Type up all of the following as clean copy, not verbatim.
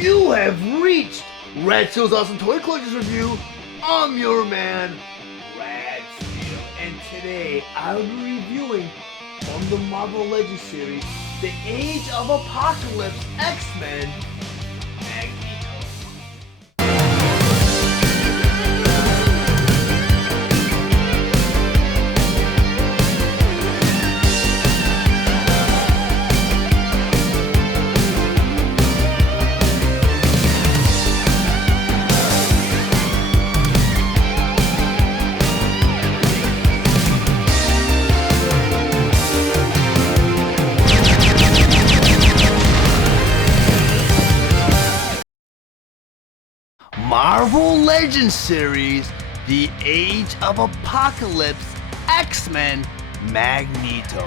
You have reached Red Steele's Awesome Toy Collectors Review. I'm your man, Red Steele, and today I'll be reviewing from the Marvel Legends series, The Age of Apocalypse X-Men Magneto. Marvel Legends series, The Age of Apocalypse X-Men Magneto.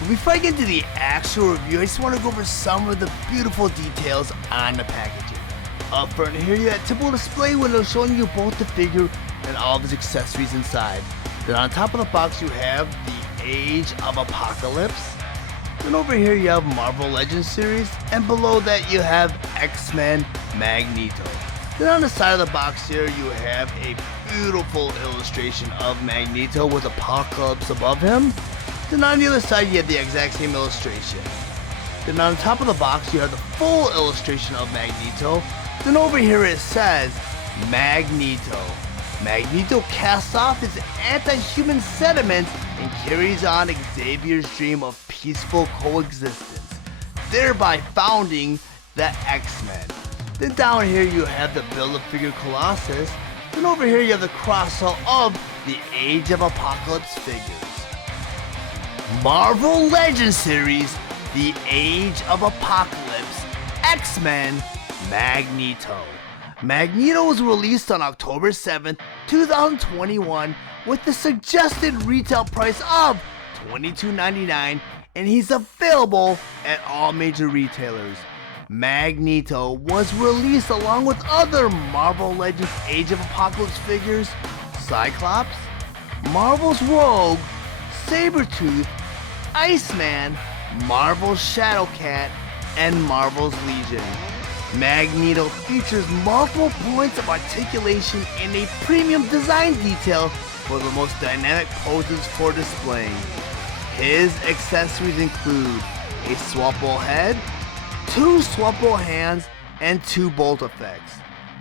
But before I get into the actual review, I just want to go over some of the beautiful details on the packaging. Up front here you have a typical display window showing you both the figure and all of his accessories inside. Then on top of the box you have The Age of Apocalypse. Then over here you have Marvel Legends series, and below that you have X-Men Magneto. Then on the side of the box here you have a beautiful illustration of Magneto with Apocalypse above him. Then on the other side you have the exact same illustration. Then on top of the box you have the full illustration of Magneto. Then over here it says Magneto. Magneto casts off his anti-human sentiments and carries on Xavier's dream of peaceful coexistence, thereby founding the X-Men. Then down here you have the Build-A-Figure Colossus. Then over here you have the cross-sell of the Age of Apocalypse figures. Marvel Legends series, The Age of Apocalypse X-Men Magneto. Magneto was released on October 7th, 2021 with the suggested retail price of $22.99, and he's available at all major retailers. Magneto was released along with other Marvel Legends Age of Apocalypse figures, Cyclops, Marvel's Rogue, Sabretooth, Iceman, Marvel's Shadowcat, and Marvel's Legion. Magneto features multiple points of articulation and a premium design detail for the most dynamic poses for displaying. His accessories include a swappable head, 2 swappable hands, and 2 bolt effects.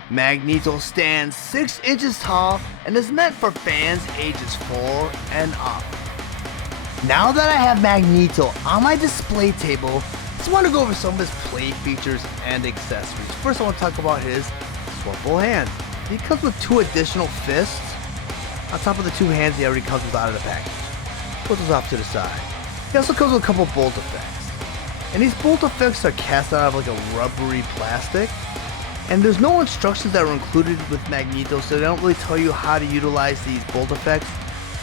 Magneto stands 6 inches tall and is meant for fans ages 4 and up. Now that I have Magneto on my display table, I just want to go over some of his play features and accessories. First I want to talk about his swappable hand. He comes with 2 additional fists. On top of the 2 hands he already comes with out of the package. Put those off to the side. He also comes with a couple bolt effects. And these bolt effects are cast out of like a rubbery plastic. And there's no instructions that are included with Magneto, so they don't really tell you how to utilize these bolt effects.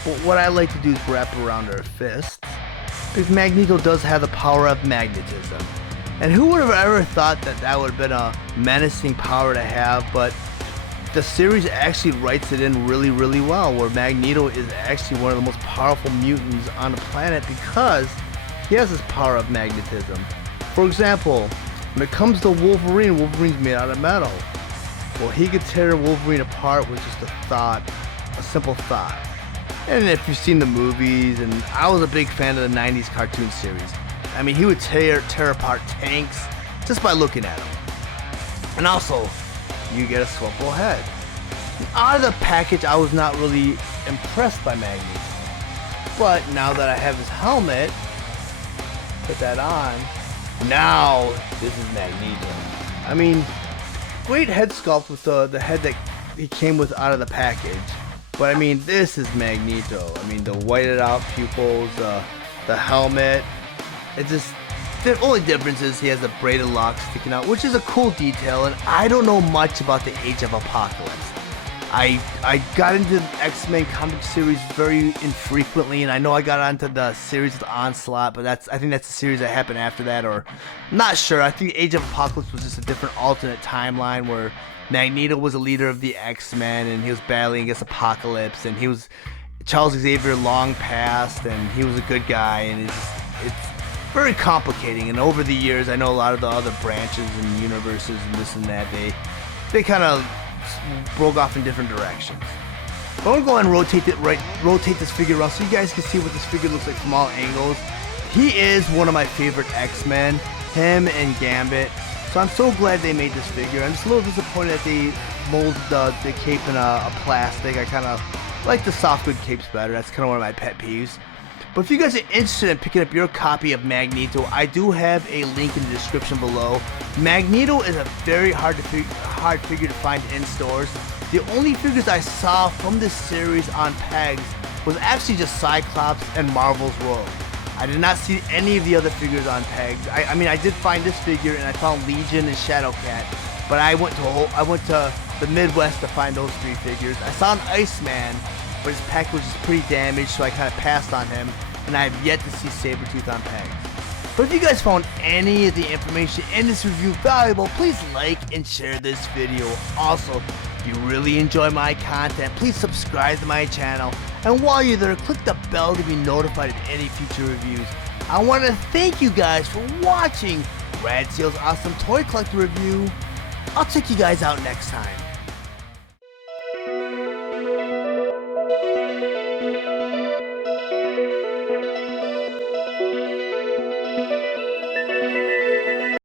But what I like to do is wrap around our fists, because Magneto does have the power of magnetism. And who would have ever thought that that would have been a menacing power to have, but the series actually writes it in really, really well, where Magneto is actually one of the most powerful mutants on the planet because he has this power of magnetism. For example, when it comes to Wolverine, Wolverine's made out of metal. Well, he could tear Wolverine apart with just a thought, a simple thought. And if you've seen the movies, and I was a big fan of the 90s cartoon series, I mean, he would tear apart tanks just by looking at them. And also, you get a swappable head. And out of the package, I was not really impressed by Magneto. But now that I have his helmet, put that on, now this is Magneto. I mean, great head sculpt with the head that he came with out of the package. But I mean, this is Magneto. I mean, the whited out pupils, the helmet. It's just, the only difference is he has the braided locks sticking out, which is a cool detail. And I don't know much about the Age of Apocalypse. I got into the X-Men comic series very infrequently, and I know I got onto the series with Onslaught, but I think that's the series that happened after that, or I'm not sure. I think Age of Apocalypse was just a different alternate timeline where Magneto was a leader of the X-Men and he was battling against Apocalypse, and he was Charles Xavier long past, and he was a good guy, and very complicating, and over the years I know a lot of the other branches and universes and this and that, they kind of broke off in different directions. But I'm gonna go ahead and rotate this figure around so you guys can see what this figure looks like from all angles. He is one of my favorite X-Men, him and Gambit. So I'm so glad they made this figure. I'm just a little disappointed that they molded the cape in a plastic. I kind of like the soft good capes better. That's kind of one of my pet peeves. But if you guys are interested in picking up your copy of Magneto, I do have a link in the description below. Magneto is a very hard figure to find in stores. The only figures I saw from this series on pegs was actually just Cyclops and Marvel's Rogue. I did not see any of the other figures on pegs. I mean, I did find this figure, and I found Legion and Shadowcat, but I went to the Midwest to find those 3 figures. I saw an Iceman, but his package was pretty damaged, so I kind of passed on him, and I have yet to see Sabretooth on pegs. But if you guys found any of the information in this review valuable, please like and share this video. Also, if you really enjoy my content, please subscribe to my channel. And while you're there, click the bell to be notified of any future reviews. I want to thank you guys for watching Rad Steele's Awesome Toy Collector Review. I'll check you guys out next time.